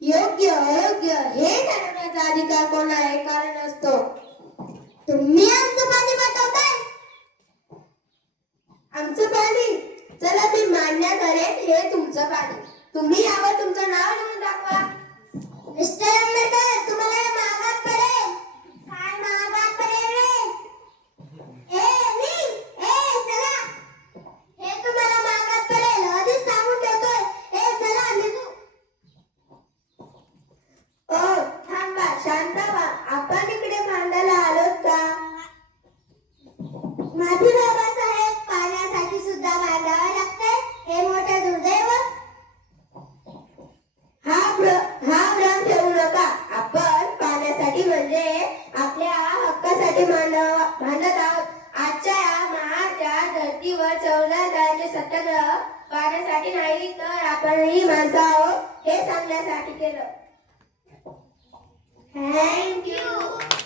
योग्य अयोग्य हे ठरवण्याचा अधिकार कोण आहे? कारण असतो. तुम्ही आमचं पाणी बदलताय आमचं पाणी. चला मी मान्य करेन हे तुमचं पाणी. तुम्ही यावर तुमचं नाव लिहून दाखवा. निश्चय. मुद्दे आपल्या हक्कासाठी मांडव आहोत. आजच्या या महाच्या धर्तीवर चौदाचे सत्याग्रह पाहण्यासाठी नाही तर आपण ही माणसं आहोत हे सांगण्यासाठी केलं. थँक्यू